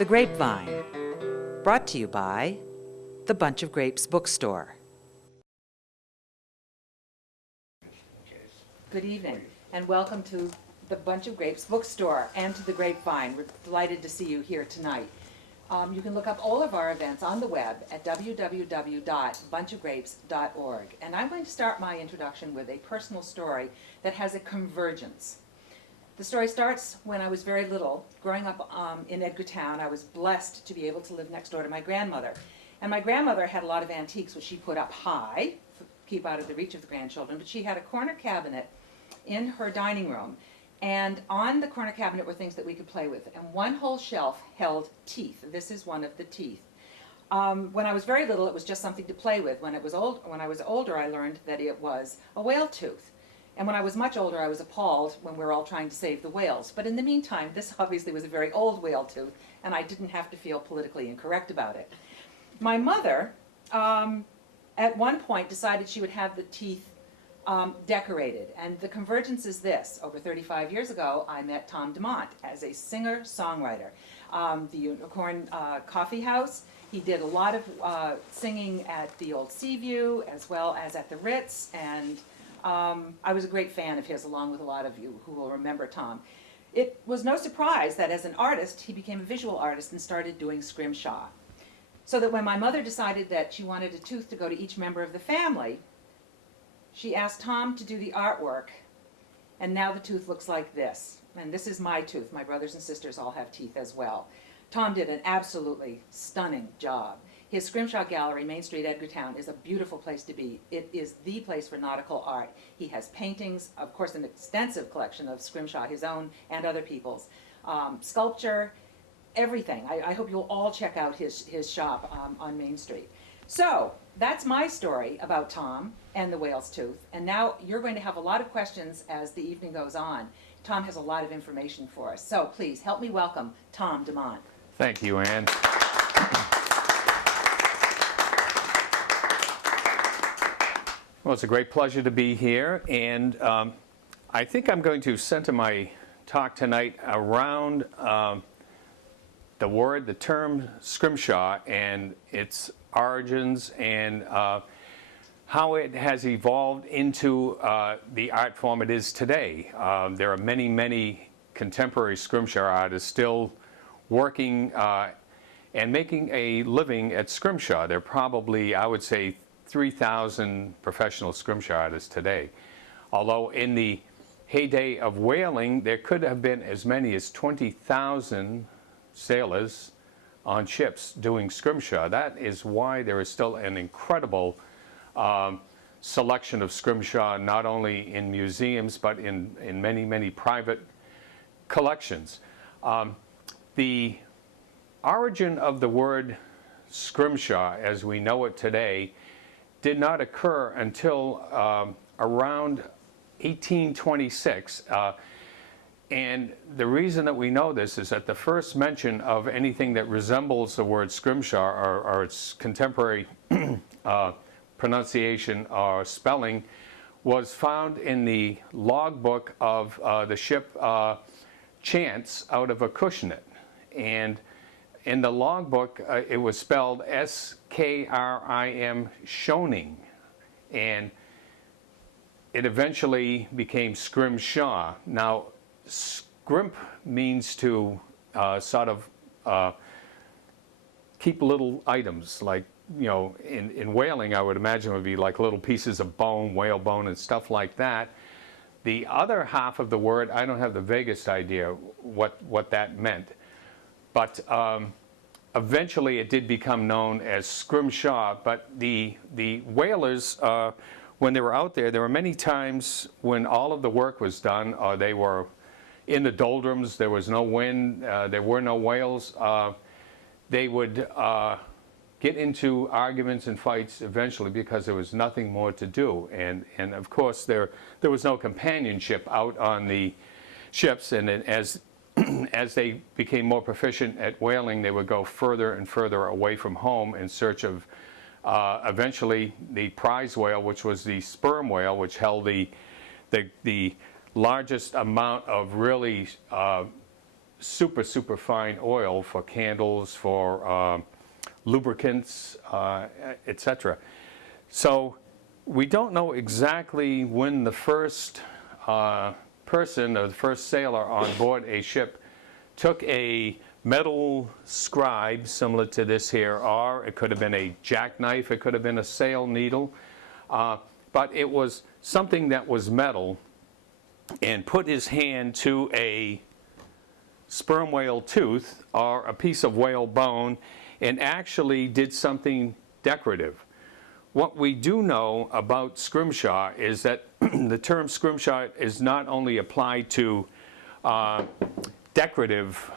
The Grapevine, brought to you by the Bunch of Grapes Bookstore. Good evening, and welcome to the Bunch of Grapes Bookstore and to the Grapevine. We're delighted to see you here tonight. You can look up all of our events on the web at www.bunchofgrapes.org. And I'm going to start my introduction with a personal story that has a convergence. The story starts when I was very little. Growing up in Edgartown, I was blessed to be able to live next door to my grandmother. And my grandmother had a lot of antiques which she put up high, to keep out of the reach of the grandchildren, but she had a corner cabinet in her dining room. And on the corner cabinet were things that we could play with. And one whole shelf held teeth. This is one of the teeth. When I was very little, it was just something to play with. When I was older, I learned that it was a whale tooth. And when I was much older, I was appalled when we were all trying to save the whales. But in the meantime, this obviously was a very old whale tooth, and I didn't have to feel politically incorrect about it. My mother, at one point, decided she would have the teeth decorated. And the convergence is this. Over 35 years ago, I met Tom DeMont as a singer-songwriter. The Unicorn Coffee House. He did a lot of singing at the old Seaview as well as at the Ritz. And I was a great fan of his, along with a lot of you who will remember Tom. It was no surprise that as an artist, he became a visual artist and started doing Scrimshaw. So that when my mother decided that she wanted a tooth to go to each member of the family, she asked Tom to do the artwork, and now the tooth looks like this. And this is my tooth. My brothers and sisters all have teeth as well. Tom did an absolutely stunning job. His Scrimshaw Gallery, Main Street, Edgartown, is a beautiful place to be. It is the place for nautical art. He has paintings, of course, an extensive collection of Scrimshaw, his own and other people's, sculpture, everything. I hope you'll all check out his shop on Main Street. So that's my story about Tom and the whale's tooth. And now you're going to have a lot of questions as the evening goes on. Tom has a lot of information for us. So please help me welcome Tom DeMont. Thank you, Ann. Well, it's a great pleasure to be here. And I think I'm going to center my talk tonight around the term Scrimshaw and its origins and how it has evolved into the art form it is today. There are many, many contemporary Scrimshaw artists still working and making a living at Scrimshaw. There are probably, I would say, 3,000 professional Scrimshaw artists today. Although in the heyday of whaling, there could have been as many as 20,000 sailors on ships doing Scrimshaw. That is why there is still an incredible selection of Scrimshaw, not only in museums, but in many, many private collections. The origin of the word Scrimshaw, as we know it today, did not occur until around 1826. And the reason that we know this is that the first mention of anything that resembles the word Scrimshaw or its contemporary pronunciation or spelling was found in the logbook of the ship Chance out of Acushnet. And in the logbook, it was spelled S-K-R-I-M, Schoning. And it eventually became Scrimshaw. Now, scrimp means to sort of keep little items, like, you know, in whaling, I would imagine it would be like little pieces of bone, whale bone and stuff like that. The other half of the word, I don't have the vaguest idea what that meant. But eventually it did become known as Scrimshaw. But the whalers, when they were out there were many times when all of the work was done, or they were in the doldrums, there was no wind, there were no whales, they would get into arguments and fights eventually because there was nothing more to do. And of course there was no companionship out on the ships, and as they became more proficient at whaling, they would go further and further away from home in search of eventually the prize whale, which was the sperm whale, which held the largest amount of really super, super fine oil for candles, for lubricants, etc. So we don't know exactly when the first person or the first sailor on board a ship took a metal scribe similar to this here, or it could have been a jackknife, it could have been a sail needle, but it was something that was metal, and put his hand to a sperm whale tooth or a piece of whale bone and actually did something decorative. What we do know about Scrimshaw is that the term Scrimshaw is not only applied to decorative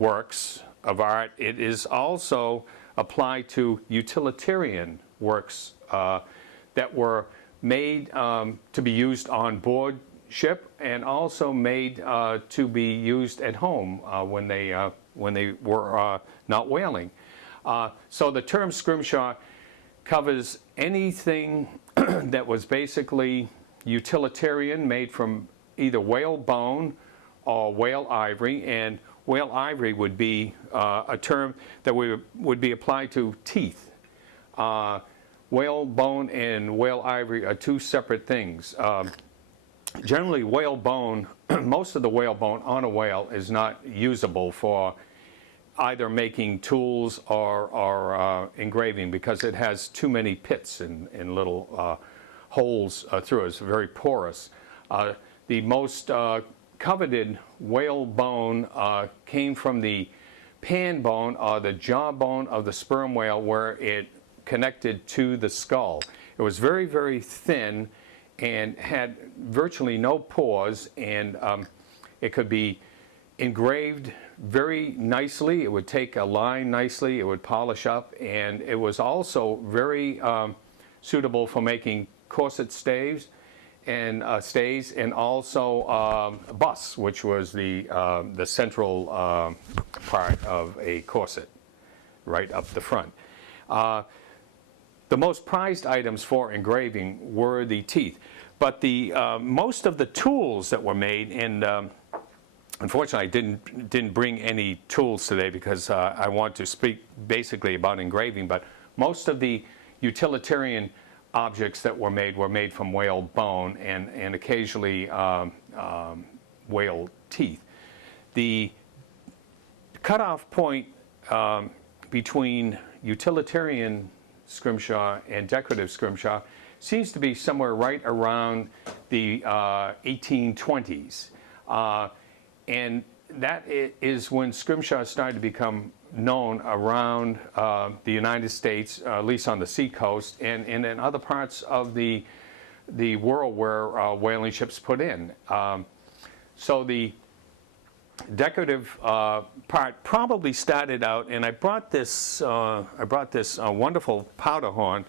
works of art, it is also applied to utilitarian works that were made to be used on board ship, and also made to be used at home when they were not whaling. So the term Scrimshaw covers anything that was basically utilitarian, made from either whale bone or whale ivory, and whale ivory would be a term that would be applied to teeth. Whale bone and whale ivory are two separate things. Generally, whale bone, most of the whale bone on a whale is not usable for either making tools or engraving, because it has too many pits and little holes through it. It's very porous. The most coveted whale bone came from the pan bone or the jawbone of the sperm whale, where it connected to the skull. It was very, very thin and had virtually no pores, and it could be engraved very nicely. It would take a line nicely, it would polish up, and it was also very suitable for making corset stays and stays, and also bus, which was the central part of a corset right up the front. The most prized items for engraving were the teeth, but the most of the tools that were made, and unfortunately I didn't bring any tools today because I want to speak basically about engraving, but most of the utilitarian objects that were made from whale bone and occasionally whale teeth. The cutoff point between utilitarian Scrimshaw and decorative Scrimshaw seems to be somewhere right around the 1820s. And that is when Scrimshaw started to become known around the United States, at least on the seacoast, and in other parts of the world where whaling ships put in. So the decorative part probably started out, and I brought this wonderful powder horn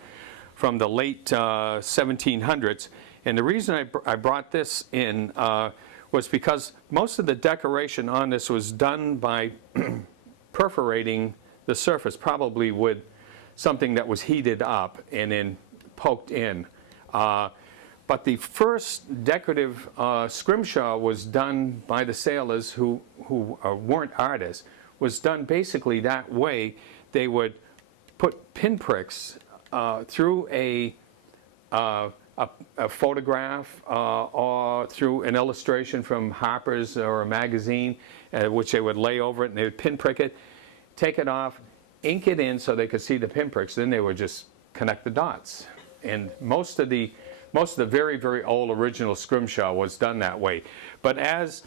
from the late 1700s, and the reason I brought this in was because most of the decoration on this was done by perforating the surface, probably with something that was heated up and then poked in. But the first decorative Scrimshaw was done by the sailors who weren't artists, was done basically that way. They would put pinpricks through a photograph or through an illustration from Harper's or a magazine, which they would lay over it, and they would pinprick it, take it off, ink it in so they could see the pinpricks. Then they would just connect the dots. And most of the very, very old original Scrimshaw was done that way. But as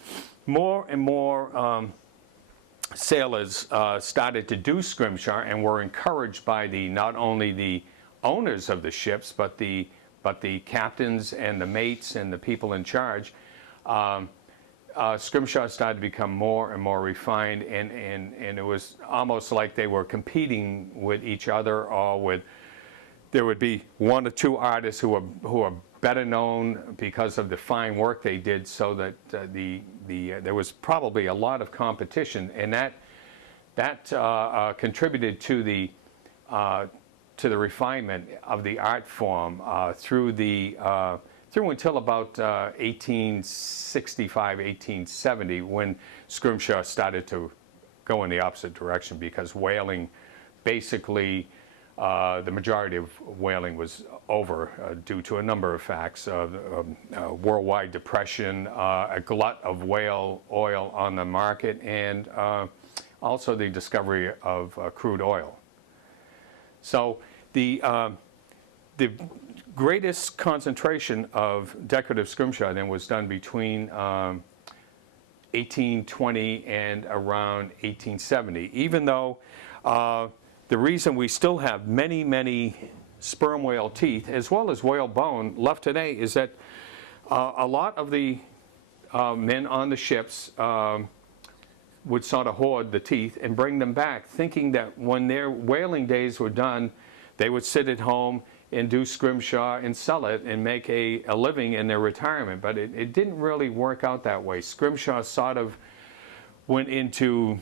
more and more sailors started to do Scrimshaw and were encouraged by not only the owners of the ships, but the captains and the mates and the people in charge, Scrimshaw started to become more and more refined, and it was almost like they were competing with each other, or there would be one or two artists who are better known because of the fine work they did, so that there was probably a lot of competition, and that contributed to the refinement of the art form through the through until about 1865, 1870, when Scrimshaw started to go in the opposite direction, because whaling, basically, the majority of whaling was over due to a number of facts: worldwide depression, a glut of whale oil on the market, and also the discovery of crude oil. So the greatest concentration of decorative scrimshaw then was done between 1820 and around 1870, even though the reason we still have many, many sperm whale teeth as well as whale bone left today is that a lot of the men on the ships would sort of hoard the teeth and bring them back, thinking that when their whaling days were done, they would sit at home and do scrimshaw and sell it and make a living in their retirement. But it didn't really work out that way. Scrimshaw sort of went into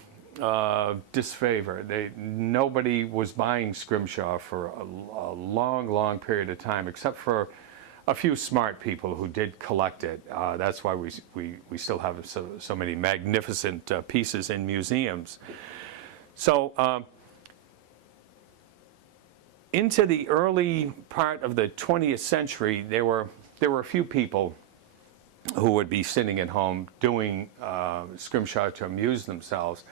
disfavor. Nobody was buying scrimshaw for a long, long period of time, except for a few smart people who did collect it. That's why we still have so many magnificent pieces in museums. So into the early part of the 20th century, there were a few people who would be sitting at home doing scrimshaw to amuse themselves.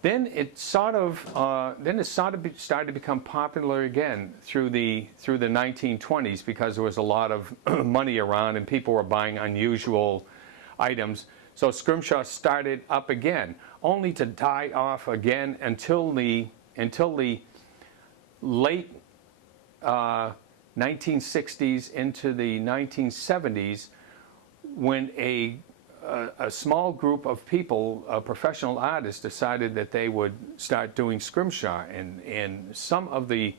Then it started to become popular again through the 1920s, because there was a lot of money around and people were buying unusual items. So scrimshaw started up again, only to die off again until the late 1960s into the 1970s, when a small group of people, professional artists, decided that they would start doing scrimshaw, and some of the,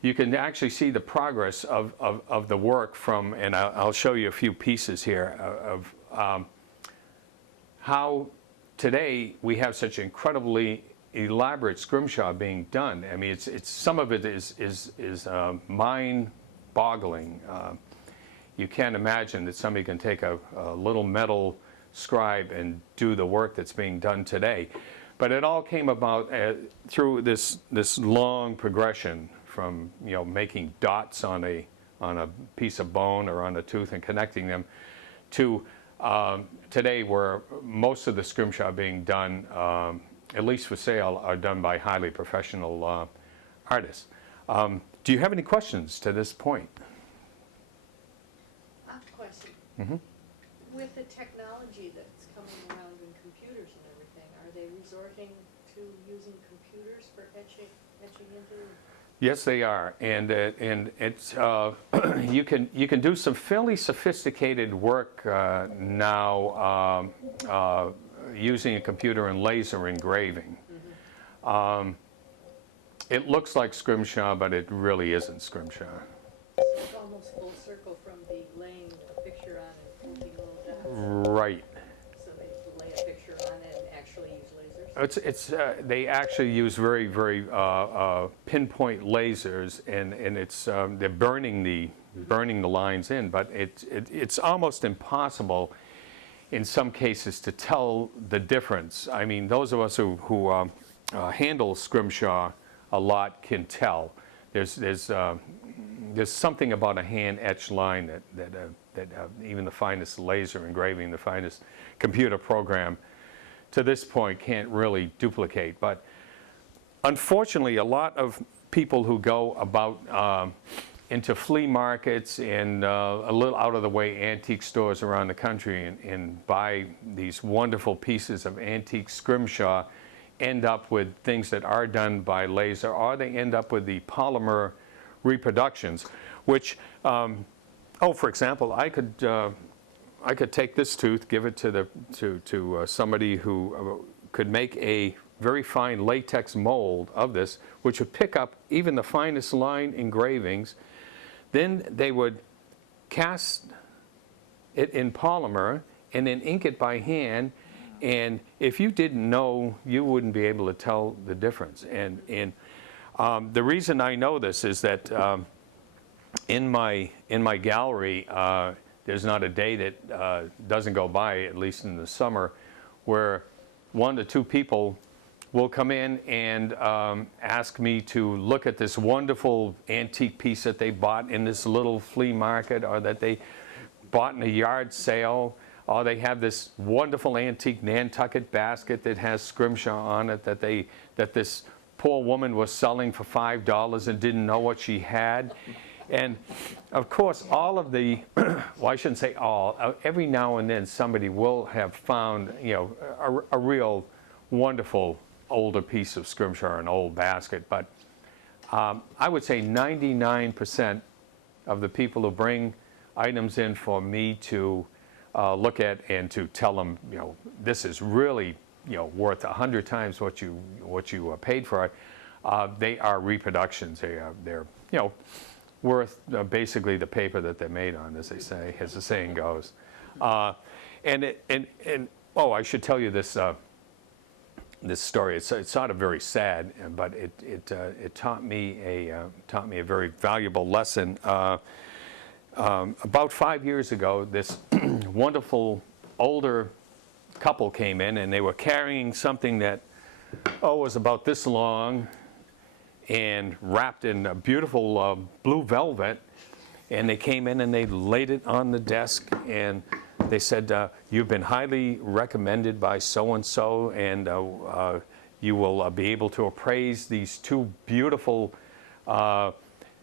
you can actually see the progress of the work from, and I'll show you a few pieces here of how today we have such incredibly elaborate scrimshaw being done. I mean, it's some of it is mind-boggling. You can't imagine that somebody can take a little metal scribe and do the work that's being done today. But it all came about through this long progression from, you know, making dots on a piece of bone or on a tooth and connecting them to today, where most of the scrimshaw being done, at least for sale, are done by highly professional artists. Do you have any questions to this point? Mm-hmm. With the technology that's coming around in computers and everything, are they resorting to using computers for etching into? Yes, they are, and it's you can do some fairly sophisticated work now using a computer and laser engraving. Mm-hmm. It looks like scrimshaw, but it really isn't scrimshaw. So it's almost full circle from the laying a picture on and poking little dots. Right. So they lay a picture on it and actually use lasers? They actually use very, very pinpoint lasers, and it's they're burning the lines in, but it's almost impossible in some cases to tell the difference. I mean, those of us who handle scrimshaw a lot can tell. There's something about a hand-etched line that even the finest laser engraving, the finest computer program to this point can't really duplicate. But unfortunately, a lot of people who go about into flea markets and a little out-of-the-way antique stores around the country and buy these wonderful pieces of antique scrimshaw end up with things that are done by laser, or they end up with the polymer reproductions, which, for example, I could take this tooth, give it to somebody who could make a very fine latex mold of this, which would pick up even the finest line engravings. Then they would cast it in polymer and then ink it by hand. And if you didn't know, you wouldn't be able to tell the difference. And the reason I know this is that in my gallery, there's not a day that doesn't go by, at least in the summer, where 1 to 2 people will come in and ask me to look at this wonderful antique piece that they bought in this little flea market, or that they bought in a yard sale, or they have this wonderful antique Nantucket basket that has Scrimshaw on it that this poor woman was selling for $5 and didn't know what she had. And of course, all of the, well, I shouldn't say all, every now and then somebody will have found, a real wonderful older piece of Scrimshaw, an old basket. But I would say 99% of the people who bring items in for me to look at and to tell them, this is really, worth 100 times what you paid for it, they are reproductions. They're worth basically the paper that they're made on, as they say, as the saying goes. And I should tell you this story. It's sort of very sad, but it taught me a very valuable lesson. About 5 years ago, this wonderful older couple came in, and they were carrying something that was about this long and wrapped in a beautiful blue velvet. And they came in and they laid it on the desk, and they said, you've been highly recommended by so-and-so, and you will be able to appraise these 2 beautiful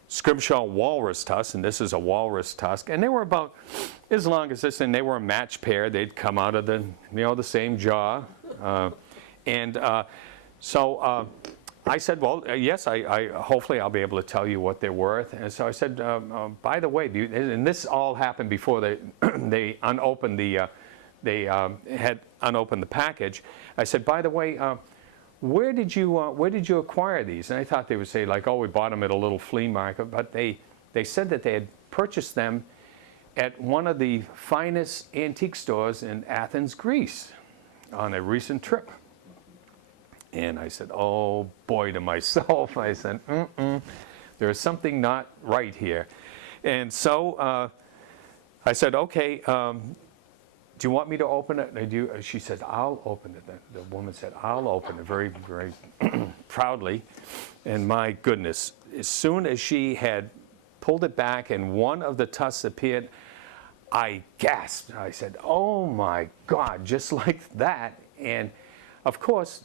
Scrimshaw walrus tusks, and this is a walrus tusk, and they were about as long as this, and they were a match pair. They'd come out of the same jaw, so I said, well, yes, I hopefully I'll be able to tell you what they're worth. And so I said, by the way, and this all happened before they unopened they had unopened the package. I said, by the way, where did you acquire these? And I thought they would say, like, we bought them at a little flea market, but they said that they had purchased them at one of the finest antique stores in Athens, Greece, on a recent trip. And I said, oh boy, to myself, I said, there's something not right here. And so I said, okay, do you want me to open it? She said, I'll open it. The woman said, I'll open it, very, very proudly. And my goodness, as soon as she had pulled it back and one of the tusks appeared, I gasped. I said, oh my God, just like that. And of course,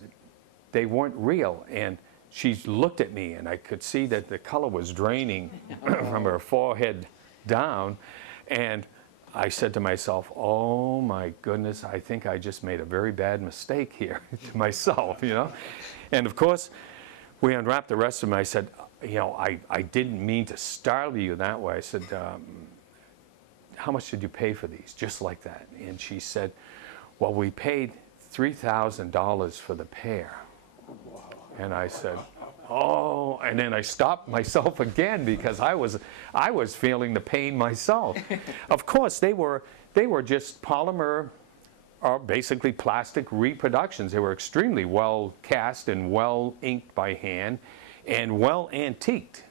they weren't real. And she looked at me, and I could see that the color was draining from her forehead down. And I said to myself, oh my goodness, I think I just made a very bad mistake here to myself, And of course, we unwrapped the rest of them. I said, I didn't mean to startle you that way. I said, how much did you pay for these? Just like that. And she said, well, we paid $3,000 for the pair. And I said, oh, and then I stopped myself again because I was feeling the pain myself. Of course, they were just polymer, or basically plastic reproductions. They were extremely well cast and well inked by hand and well antiqued.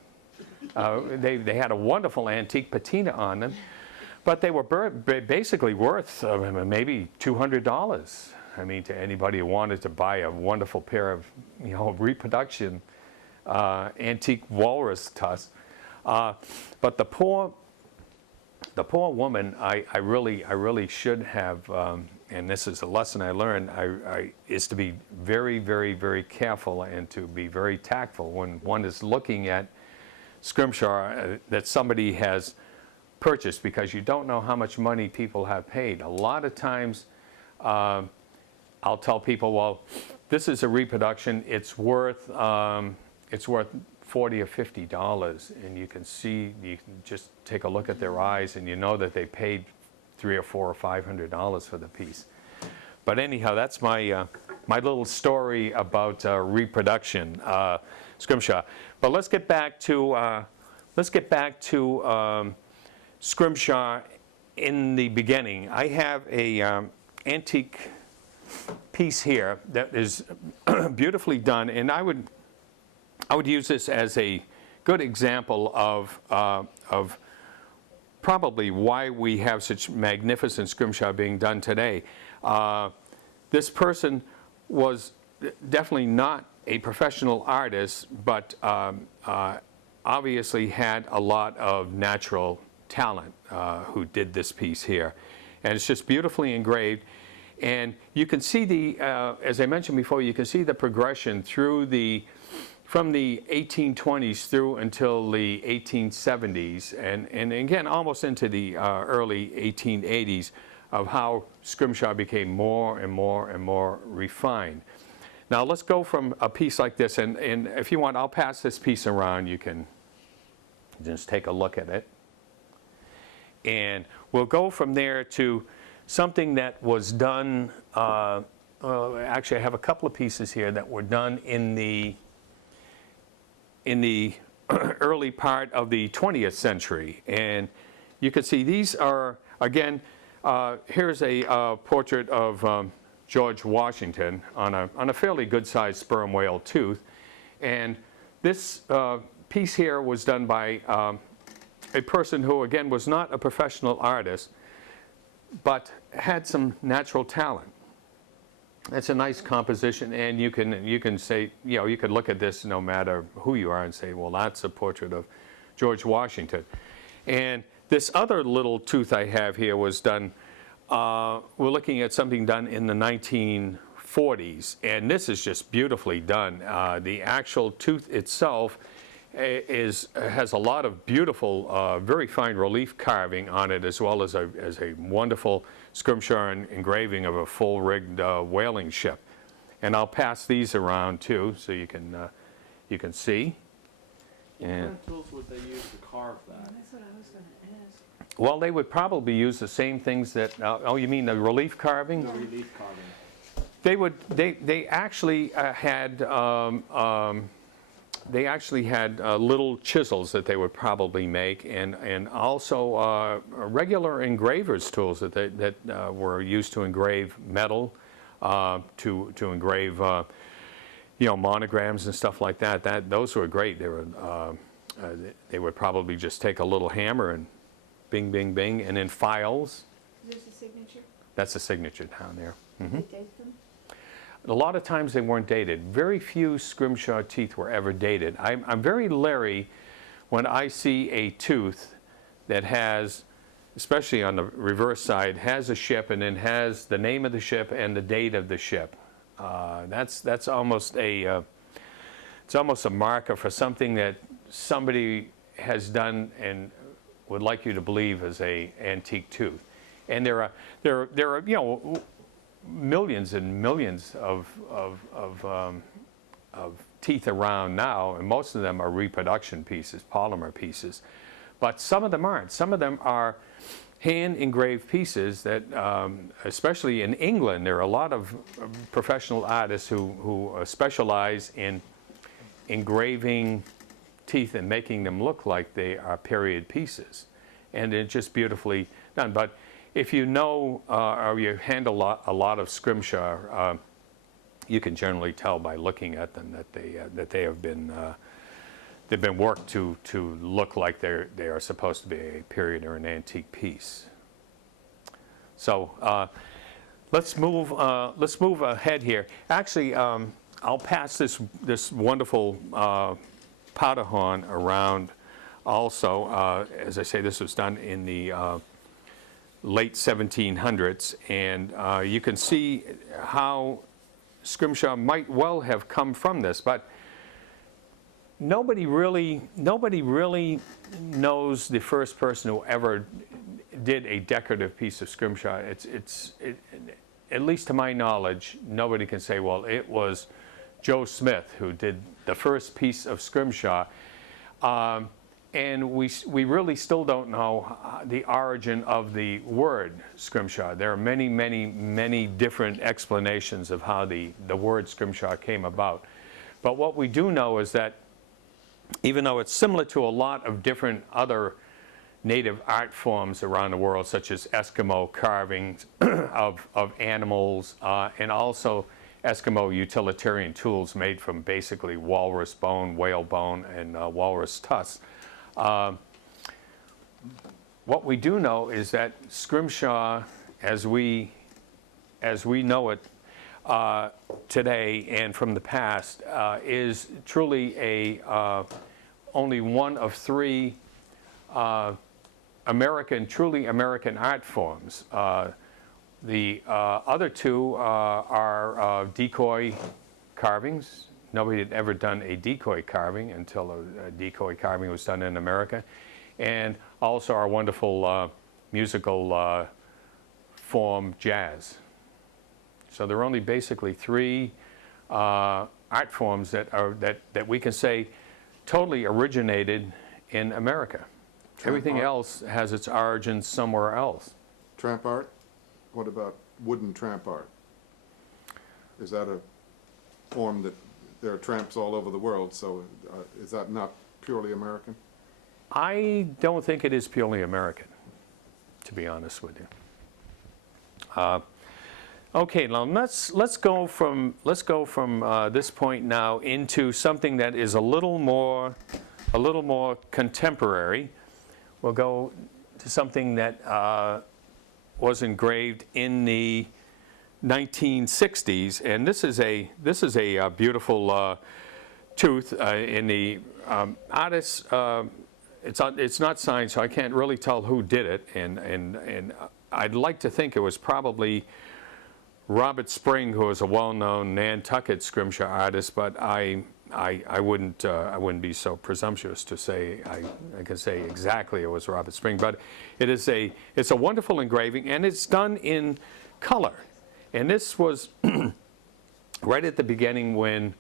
They had a wonderful antique patina on them, but they were basically worth maybe $200. I mean, to anybody who wanted to buy a wonderful pair of, reproduction antique walrus tusks. But the poor woman, I really should have, and this is a lesson I learned, is to be very, very, very careful and to be very tactful when one is looking at Scrimshaw that somebody has purchased, because you don't know how much money people have paid. A lot of times, I'll tell people, well, this is a reproduction. It's worth $40 or $50, and you can just take a look at their eyes, and you know that they paid $300 or $400 or $500 for the piece. But anyhow, that's my my little story about reproduction, Scrimshaw. But let's get back to Scrimshaw in the beginning. I have a antique piece here that is beautifully done, and I would use this as a good example of of probably why we have such magnificent scrimshaw being done today. This person was definitely not a professional artist, but obviously had a lot of natural talent who did this piece here. And it's just beautifully engraved. And you can see the, as I mentioned before, you can see the progression through from the 1820s through until the 1870s, and again, almost into the early 1880s, of how scrimshaw became more and more and more refined. Now let's go from a piece like this, and if you want, I'll pass this piece around. You can just take a look at it. And we'll go from there to something that was done, actually I have a couple of pieces here that were done in the early part of the 20th century. And you can see these are, again, here's a portrait of George Washington on a fairly good-sized sperm whale tooth. And this piece here was done by a person who, again, was not a professional artist, but had some natural talent. It's a nice composition, and you can say, you could look at this no matter who you are and say, well, that's a portrait of George Washington. And this other little tooth I have here was done, we're looking at something done in the 1940s, and this is just beautifully done. The actual tooth itself has a lot of beautiful, very fine relief carving on it, as well as a wonderful scrimshaw engraving of a full-rigged whaling ship. And I'll pass these around too, so you can see. What kind of tools would they use to carve that? That's what I was gonna ask. Well, they would probably use the same things that. Oh, you mean the relief carving? The relief carving. They would. They actually had. They actually had little chisels that they would probably make, and also regular engravers tools that were used to engrave metal, to engrave monograms and stuff like that. Those were great. They would probably just take a little hammer and bing, bing, bing, and then files. Is this a signature? That's a signature down there. Mm-hmm. Did they date them? A lot of times they weren't dated. Very few scrimshaw teeth were ever dated. I'm very leery when I see a tooth that has, especially on the reverse side, has a ship and then has the name of the ship and the date of the ship. That's almost it's almost a marker for something that somebody has done and would like you to believe is a antique tooth. And there are millions and millions of teeth around now, and most of them are reproduction pieces, polymer pieces. But some of them aren't. Some of them are hand-engraved pieces that, especially in England, there are a lot of professional artists who specialize in engraving teeth and making them look like they are period pieces. And they're just beautifully done. But if you know or you handle a lot of scrimshaw, you can generally tell by looking at them that they have been they've been worked to look like they are supposed to be a period or an antique piece. So let's move ahead here. Actually, I'll pass this wonderful powder horn around. Also, as I say, this was done in the late 1700s, and you can see how scrimshaw might well have come from this, but nobody really knows the first person who ever did a decorative piece of scrimshaw. At least to my knowledge, nobody can say, well, it was Joe Smith who did the first piece of scrimshaw. And we really still don't know the origin of the word scrimshaw. There are many, many, many different explanations of how the word scrimshaw came about. But what we do know is that even though it's similar to a lot of different other native art forms around the world, such as Eskimo carvings of animals, and also Eskimo utilitarian tools made from basically walrus bone, whale bone, and walrus tusks, What we do know is that Scrimshaw, as we know it today and from the past, is truly only one of three truly American art forms. The other two are decoy carvings. Nobody had ever done a decoy carving until a decoy carving was done in America. And also our wonderful musical form, jazz. So there are only basically three art forms that we can say totally originated in America. Everything else has its origins somewhere else. Tramp art? What about wooden tramp art? Is that a form that there are tramps all over the world, so is that not purely American? I don't think it is purely American, to be honest with you. Okay, now let's go from this point now into something that is a little more contemporary. We'll go to something that was engraved in the 1960s, and this is a beautiful tooth in the artist. It's not signed, so I can't really tell who did it, and I'd like to think it was probably Robert Spring, who is a well-known Nantucket Scrimshaw artist, but I wouldn't be so presumptuous to say I can say exactly it was Robert Spring, but it's a wonderful engraving, and it's done in color. And this was right at the beginning when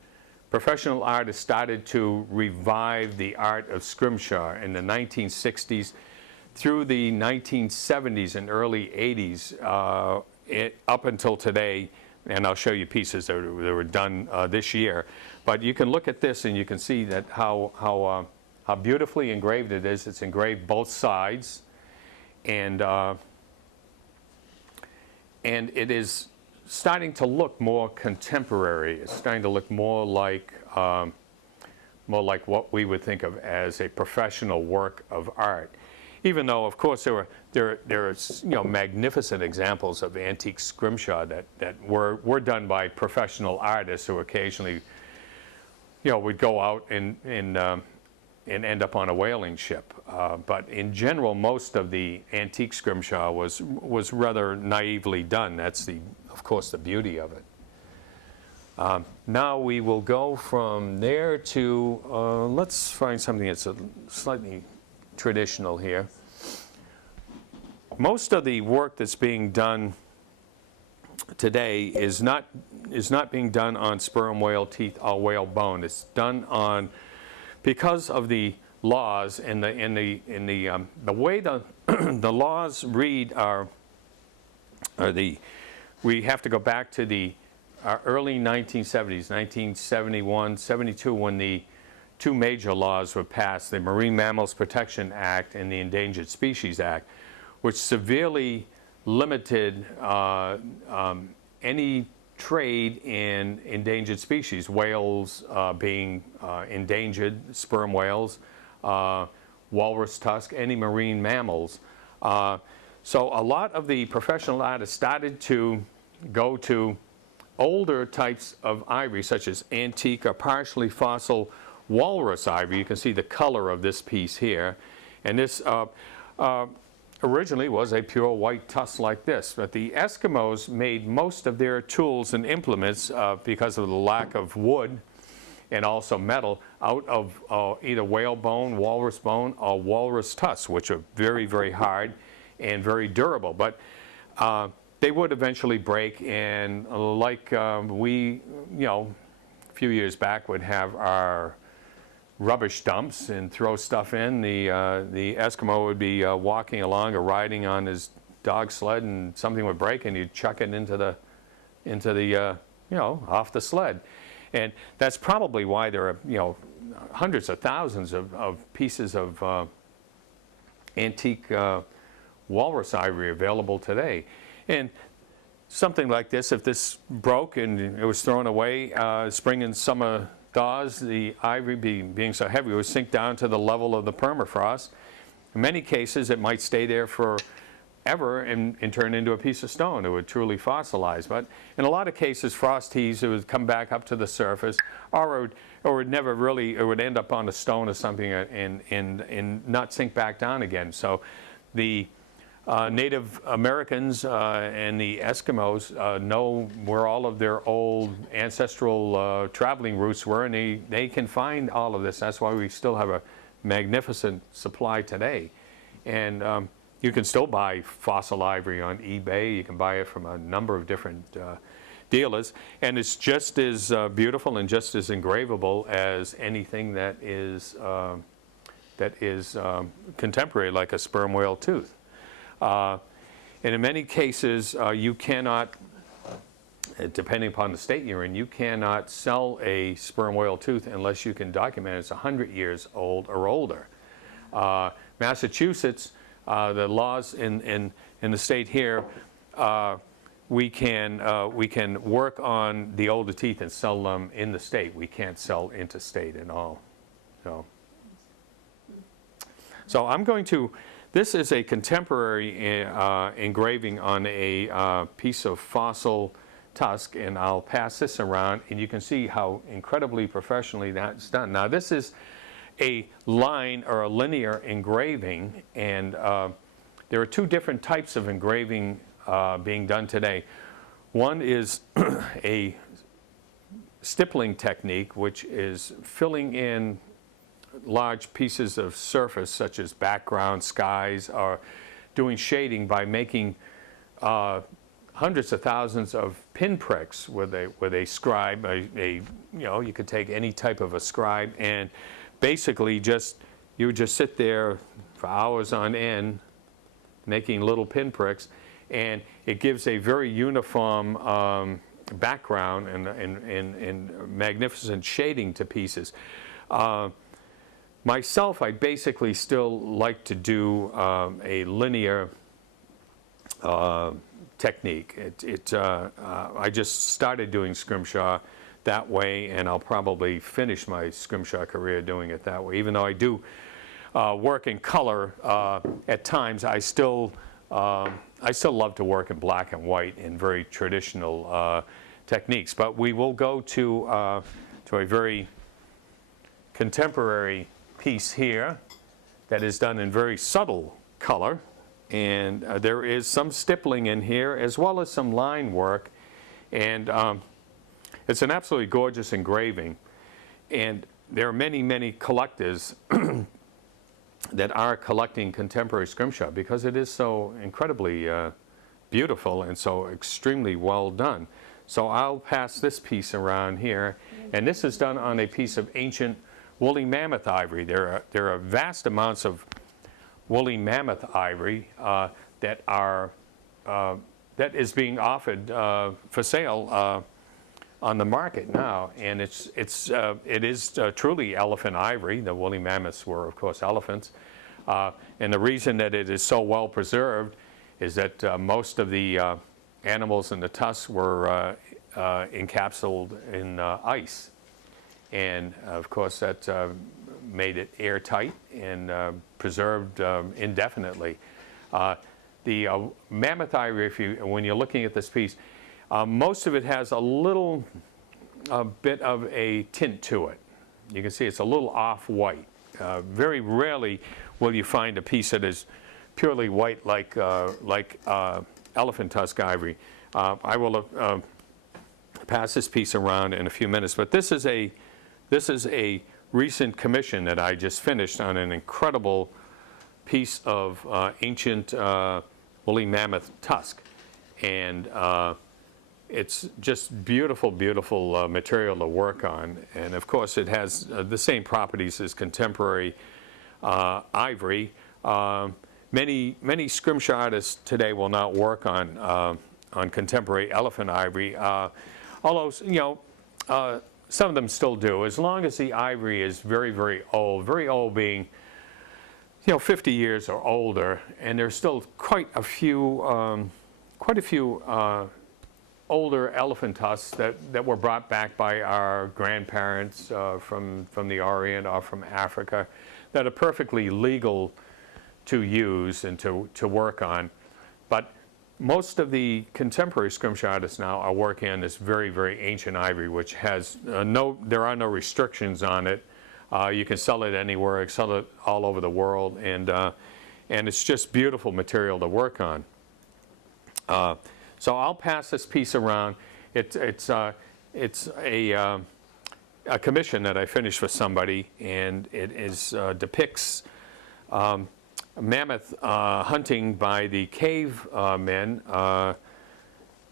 professional artists started to revive the art of Scrimshaw in the 1960s through the 1970s and early 80s up until today. And I'll show you pieces that were done this year. But you can look at this and you can see that how beautifully engraved it is. It's engraved both sides, and it is starting to look more contemporary. It's starting to look more like what we would think of as a professional work of art. Even though, of course, there are magnificent examples of antique Scrimshaw that were done by professional artists who occasionally, would go out and end up on a whaling ship. But in general, most of the antique Scrimshaw was rather naively done. That's of course, the beauty of it. Now we will go from there to let's find something that's slightly traditional here. Most of the work that's being done today is not being done on sperm whale teeth or whale bone. It's done on, because of the laws and the way the laws read we have to go back to the early 1970s, 1971, 72, when the two major laws were passed, the Marine Mammals Protection Act and the Endangered Species Act, which severely limited any trade in endangered species, whales being endangered, sperm whales, walrus tusk, any marine mammals. So a lot of the professional artists started to go to older types of ivory, such as antique or partially fossil walrus ivory. You can see the color of this piece here. And this originally was a pure white tusk like this. But the Eskimos made most of their tools and implements because of the lack of wood and also metal out of either whale bone, walrus bone, or walrus tusks, which are very, very hard and very durable. But they would eventually break, and like we, a few years back would have our rubbish dumps and throw stuff in, the Eskimo would be walking along or riding on his dog sled, and something would break, and you'd chuck it into the off the sled. And that's probably why there are, hundreds of thousands of pieces of antique walrus ivory available today. And something like this, if this broke and it was thrown away, spring and summer thaws, the ivory being so heavy would sink down to the level of the permafrost, In many cases, it might stay there forever and turn into a piece of stone. It would truly fossilize. But in a lot of cases, frost heaves, it would come back up to the surface, or it would never really, it would end up on a stone or something and not sink back down again. So the Native Americans and the Eskimos know where all of their old ancestral traveling routes were, and they can find all of this. That's why we still have a magnificent supply today. And you can still buy fossil ivory on eBay. You can buy it from a number of different dealers, and it's just as beautiful and just as engravable as anything that is contemporary, like a sperm whale tooth. And in many cases, you cannot, depending upon the state you're in, you cannot sell a sperm whale tooth unless you can document it's 100 years old or older. Massachusetts, the laws in the state here, we can work on the older teeth and sell them in the state. We can't sell interstate at all. So I'm going to. This is a contemporary engraving on a piece of fossil tusk, and I'll pass this around, and you can see how incredibly professionally that's done. Now this is a line or a linear engraving, and there are two different types of engraving being done today. One is a stippling technique, which is filling in large pieces of surface such as background, skies, or doing shading by making hundreds of thousands of pinpricks with a scribe. You could take any type of a scribe and basically you would just sit there for hours on end making little pinpricks, and it gives a very uniform background and magnificent shading to pieces. Myself, I basically still like to do a linear technique. I just started doing Scrimshaw that way, and I'll probably finish my Scrimshaw career doing it that way. Even though I do work in color at times, I still love to work in black and white in very traditional techniques. But we will go to a very contemporary piece here that is done in very subtle color, and there is some stippling in here as well as some line work, and it's an absolutely gorgeous engraving. And there are many collectors that are collecting contemporary Scrimshaw because it is so incredibly beautiful and so extremely well done. So I'll pass this piece around here, and this is done on a piece of ancient woolly mammoth ivory. There are vast amounts of woolly mammoth ivory that is being offered for sale on the market now, and it is truly elephant ivory. The woolly mammoths were, of course, elephants, and the reason that it is so well preserved is that most of the animals in the tusks were encapsulated in ice. And of course that made it airtight and preserved indefinitely. The mammoth ivory, when you're looking at this piece, most of it has a little bit of a tint to it. You can see it's a little off-white. Very rarely will you find a piece that is purely white like elephant tusk ivory. I will pass this piece around in a few minutes, but this is a recent commission that I just finished on an incredible piece of ancient woolly mammoth tusk, and it's just beautiful material to work on. And of course it has the same properties as contemporary ivory. Many Scrimshaw artists today will not work on contemporary elephant ivory, although some of them still do, as long as the ivory is very old being 50 years or older, and there's still quite a few older elephant tusks that were brought back by our grandparents from the Orient or from Africa that are perfectly legal to use and to work on. But most of the contemporary Scrimshaw artists now are working on this very, very ancient ivory, which has there are no restrictions on it. You can sell it anywhere, sell it all over the world, and it's just beautiful material to work on. So I'll pass this piece around. It's a commission that I finished for somebody, and it depicts mammoth hunting by the cave men,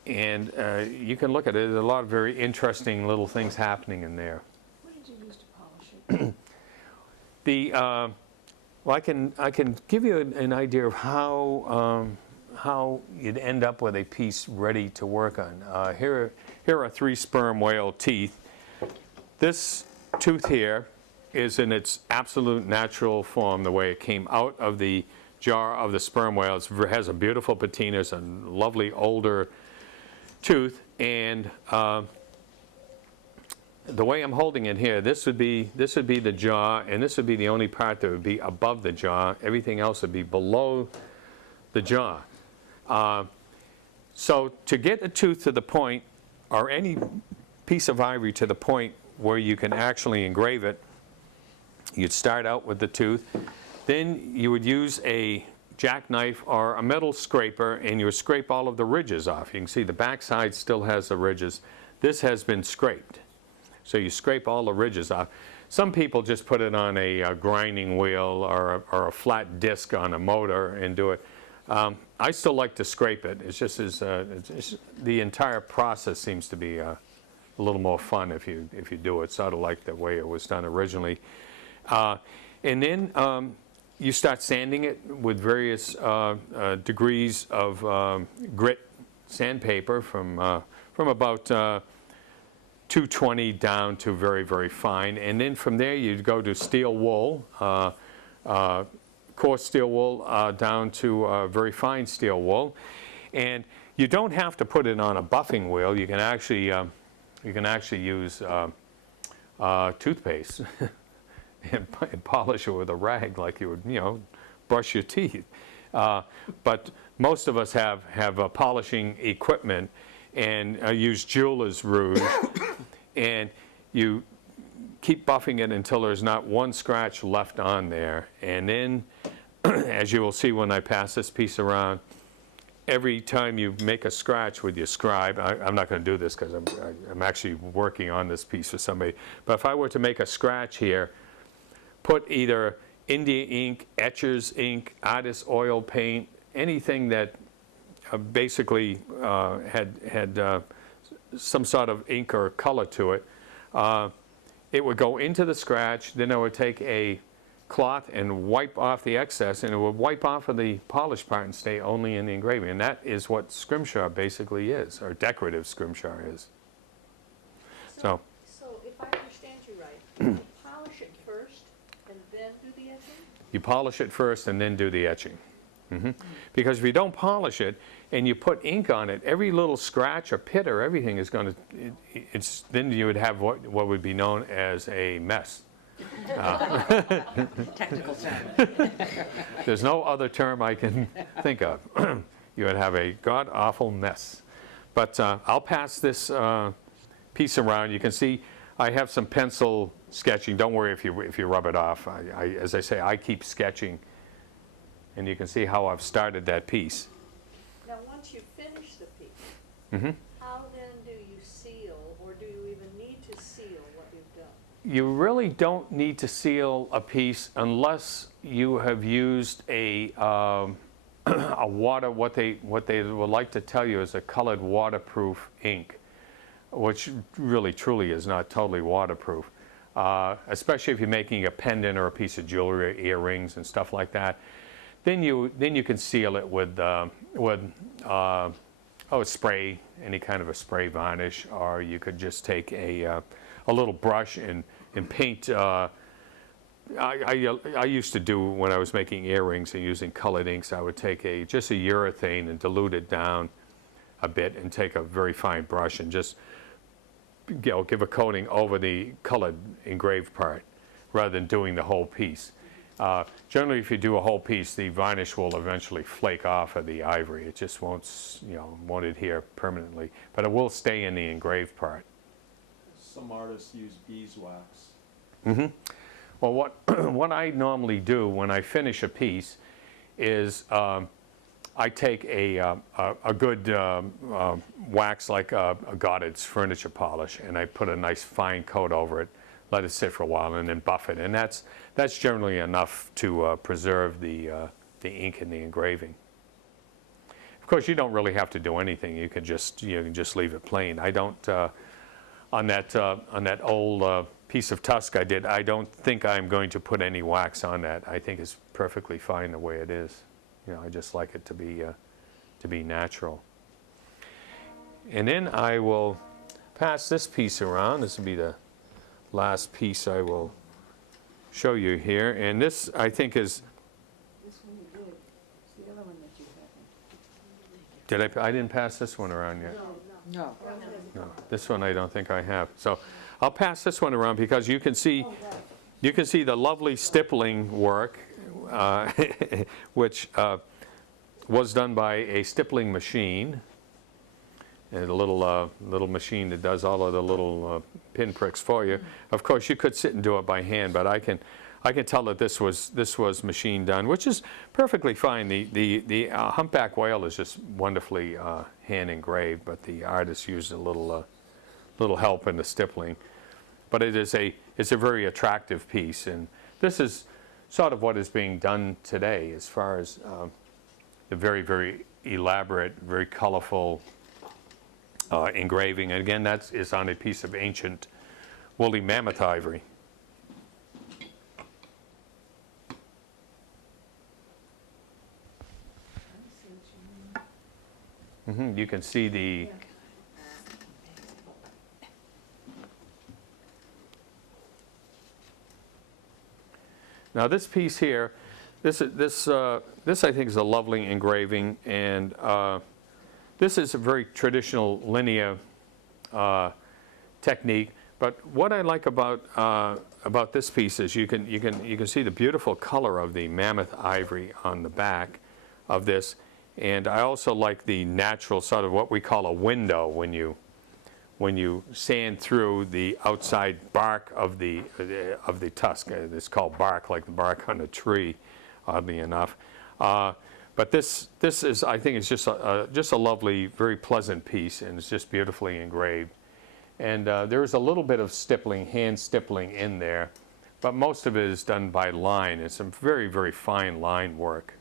and you can look at it. There's a lot of very interesting little things happening in there. What did you use to polish it? Well, I can give you an idea of how you'd end up with a piece ready to work on. Here are 3 sperm whale teeth. This tooth here is in its absolute natural form, the way it came out of the jar of the sperm whale. It has a beautiful patina, it's a lovely older tooth, and the way I'm holding it here, this would be the jaw, and this would be the only part that would be above the jaw. Everything else would be below the jaw. So to get a tooth to the point, or any piece of ivory to the point where you can actually engrave it, you'd start out with the tooth, then you would use a jackknife or a metal scraper, and you would scrape all of the ridges off. You can see the back side still has the ridges. This has been scraped. So you scrape all the ridges off. Some people just put it on a grinding wheel or a flat disc on a motor and do it. I still like to scrape it. It's just the entire process seems to be a little more fun if you do it, sort of like the way it was done originally. And then you start sanding it with various degrees of grit sandpaper from about 220 down to very, very fine. And then from there you'd go to steel wool, coarse steel wool down to very fine steel wool. And you don't have to put it on a buffing wheel. You can actually use toothpaste and polish it with a rag like you would, brush your teeth. But most of us have polishing equipment, and use jeweler's rouge, and you keep buffing it until there's not one scratch left on there. And then, as you will see when I pass this piece around, every time you make a scratch with your scribe, I'm not going to do this because I'm actually working on this piece for somebody, but if I were to make a scratch here, put either India ink, etcher's ink, artist oil paint, anything that basically had some sort of ink or color to it, it would go into the scratch. Then I would take a cloth and wipe off the excess, and it would wipe off of the polished part and stay only in the engraving. And that is what Scrimshaw basically is, or decorative Scrimshaw is. So if I understand you right, you polish it first and then do the etching? you polish it first and then do the etching. Because if you don't polish it and you put ink on it, every little scratch or pit or everything is going to, then you would have what would be known as a mess. Technical term. There's no other term I can think of. You would have a god-awful mess. But I'll pass this piece around. You can see I have some pencil sketching. Don't worry if you rub it off. As I say, I keep sketching. And you can see how I've started that piece. Now, once you finish the piece, how then do you seal, or do you even need to seal what you've done? You really don't need to seal a piece unless you have used a water, what they would like to tell you is a colored waterproof ink, which really truly is not totally waterproof, especially if you're making a pendant or a piece of jewelry, earrings and stuff like that. Then you can seal it with spray, any kind of a spray varnish, or you could just take a little brush and paint. I used to do, when I was making earrings and using colored inks, I would take just a urethane and dilute it down a bit and take a very fine brush and just give a coating over the colored engraved part rather than doing the whole piece. Generally, if you do a whole piece, the varnish will eventually flake off of the ivory. It just won't adhere permanently, but it will stay in the engraved part. Some artists use beeswax. Well, what I normally do when I finish a piece is I take a good wax, like a Goddard's furniture polish, and I put a nice fine coat over it, let it sit for a while, and then buff it. And that's generally enough to preserve the ink in the engraving. Of course, you don't really have to do anything. You can just leave it plain. I don't on that old piece of tusk I did. I don't think I'm going to put any wax on that. I think it's perfectly fine the way it is. I just like it to be natural. And then I will pass this piece around. This will be the last piece I will show you here. And this, I think, is... This one you did. It's the other one that you haven't. I didn't pass this one around yet. No. No, this one I don't think I have. So I'll pass this one around because you can see the lovely stippling work, which was done by a stippling machine, and a little machine that does all of the little pin pricks for you. Of course, you could sit and do it by hand, but I can tell that this was machine done, which is perfectly fine. The humpback whale is just wonderfully hand engraved, but the artist used a little help in the stippling. But it's a very attractive piece, and this is sort of what is being done today as far as the very, very elaborate, very colorful engraving. And again, that is on a piece of ancient woolly mammoth ivory. You can see the... Now this piece here, this I think is a lovely engraving, and this is a very traditional linear technique. But what I like about this piece is you can see the beautiful color of the mammoth ivory on the back of this, and I also like the natural sort of what we call a window when you sand through the outside bark of the tusk. It's called bark, like the bark on a tree, oddly enough. But this is, I think, it's just a lovely, very pleasant piece, and it's just beautifully engraved. And there is a little bit of stippling, hand stippling in there, but most of it is done by line. It's some very, very fine line work.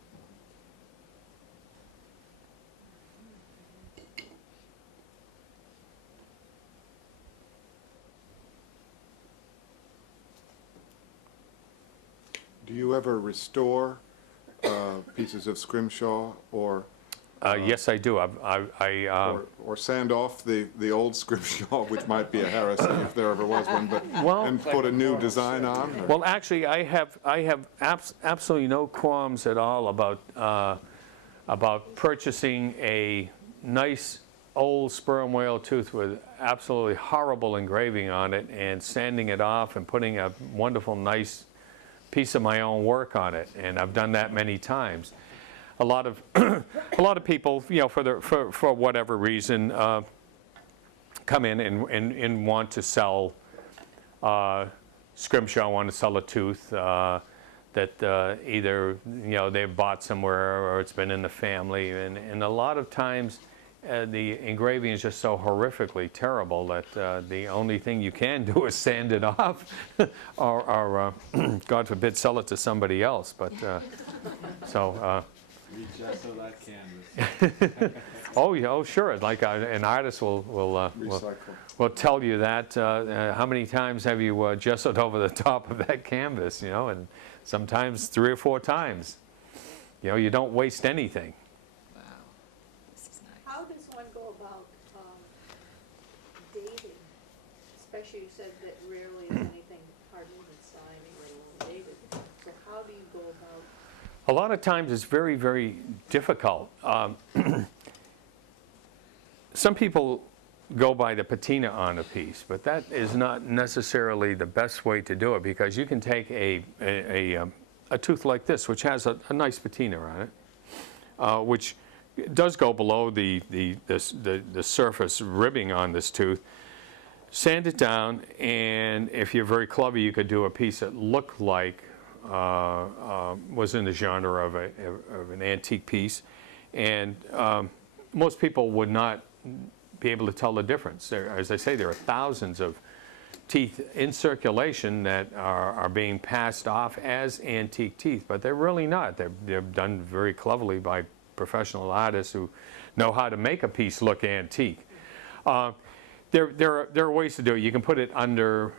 Do you ever restore pieces of Scrimshaw or Yes, I do. or sand off the old Scrimshaw, which might be a heresy if there ever was one, but and put a new design on? Or? Well, actually, I have absolutely no qualms at all about purchasing a nice old sperm whale tooth with absolutely horrible engraving on it and sanding it off and putting a wonderful, nice piece of my own work on it. And I've done that many times. A lot of people, you know, for whatever reason, come in and want to sell Scrimshaw, want to sell a tooth that either, you know, they've bought somewhere or it's been in the family, and a lot of times the engraving is just so horrifically terrible that the only thing you can do is sand it off, or God forbid, sell it to somebody else. But so. Regesso that canvas. Oh, yeah, oh, sure. Like an artist will tell you that. How many times have you gessoed over the top of that canvas? You know, and sometimes 3 or 4 times. You know, you don't waste anything. Wow, this is nice. How does one go about dating? Especially you said that rarely is anything hardly even signed or dated. So how do you go about? A lot of times it's very, very difficult. Some people go by the patina on a piece, but that is not necessarily the best way to do it, because you can take a a tooth like this, which has a nice patina on it, which does go below the surface ribbing on this tooth. Sand it down, and if you're very clever, you could do a piece that looked like was in the genre of an antique piece, and most people would not be able to tell the difference. As I say, there are thousands of teeth in circulation that are being passed off as antique teeth, but they're really not. They're done very cleverly by professional artists who know how to make a piece look antique. There are ways to do it. You can put it under,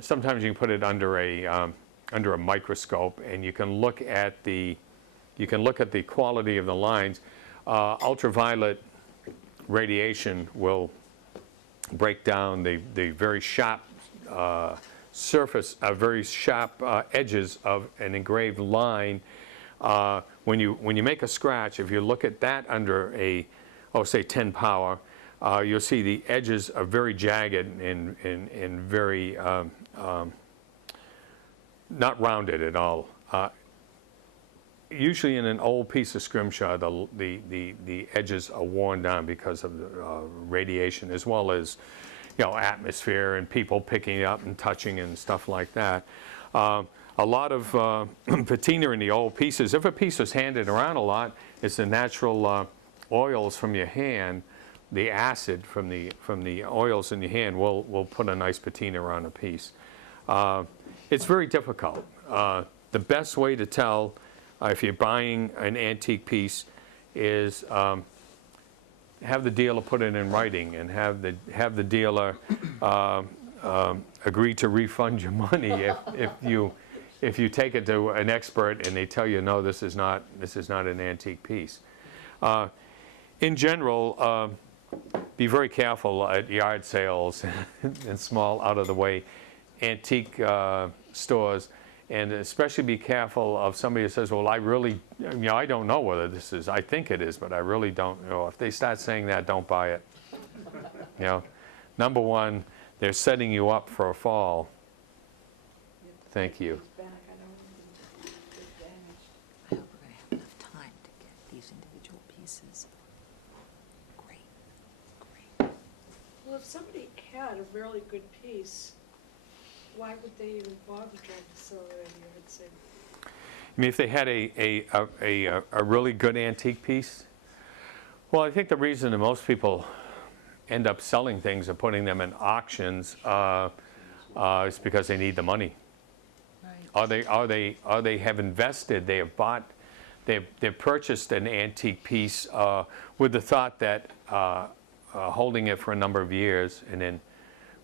sometimes you can put it under a microscope, and you can look at the quality of the lines. Ultraviolet radiation will break down the very sharp surface, very sharp edges of an engraved line. When you make a scratch, if you look at that under a, say 10 power, you'll see the edges are very jagged and very not rounded at all. Usually in an old piece of Scrimshaw, the edges are worn down because of the radiation, as well as atmosphere and people picking it up and touching and stuff like that. A lot of patina in the old pieces. If a piece was handed around a lot, it's the natural oils from your hand. The acid from the oils in your hand will put a nice patina around a piece. It's very difficult. The best way to tell if you're buying an antique piece is have the dealer put it in writing, and have the dealer agree to refund your money if you take it to an expert and they tell you no, this is not an antique piece. In general, be very careful at yard sales and small out-of-the-way antique stores, and especially be careful of somebody who says, well, I really, I don't know whether this is, I think it is, but I really don't know. If they start saying that, don't buy it. Number one, they're setting you up for a fall. Thank you. Back, I don't want them to get damaged. I hope we're going to have enough time to get these individual pieces. Great. Well, if somebody had a really good piece, why would they even bother trying to sell it at yard sale? I mean, if they had a really good antique piece, well, I think the reason that most people end up selling things or putting them in auctions is because they need the money. Or they have invested, they have bought, they've purchased an antique piece with the thought that holding it for a number of years and then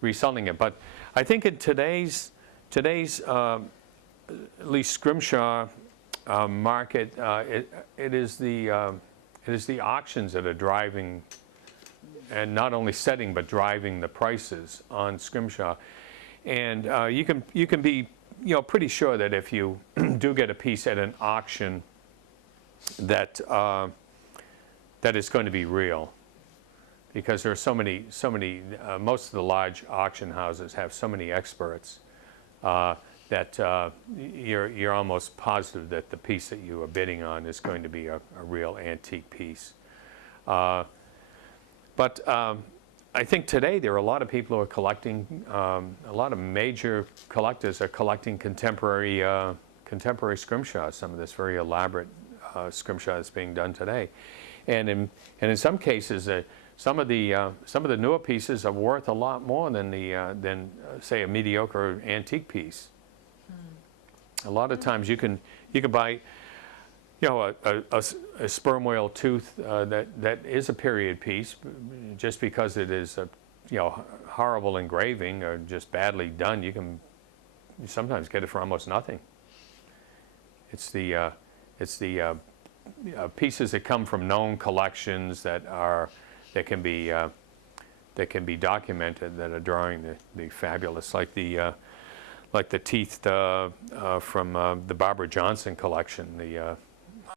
reselling it. But I think in today's at least Scrimshaw market, it is the auctions that are driving, and not only setting but driving the prices on Scrimshaw. And you can be pretty sure that if you do get a piece at an auction, that it's going to be real, because there are so many. Most of the large auction houses have so many experts that you're almost positive that the piece that you are bidding on is going to be a real antique piece. But I think today there are a lot of people who are collecting, a lot of major collectors are collecting contemporary Scrimshaw, some of this very elaborate Scrimshaw that's being done today. And in some cases, some of the newer pieces are worth a lot more than say a mediocre antique piece. A lot of times you can buy a sperm whale tooth that is a period piece, just because it is a horrible engraving or just badly done. You sometimes get it for almost nothing. It's the pieces that come from known collections that can be documented, that are drawing the fabulous, like the teeth from the Barbara Johnson collection,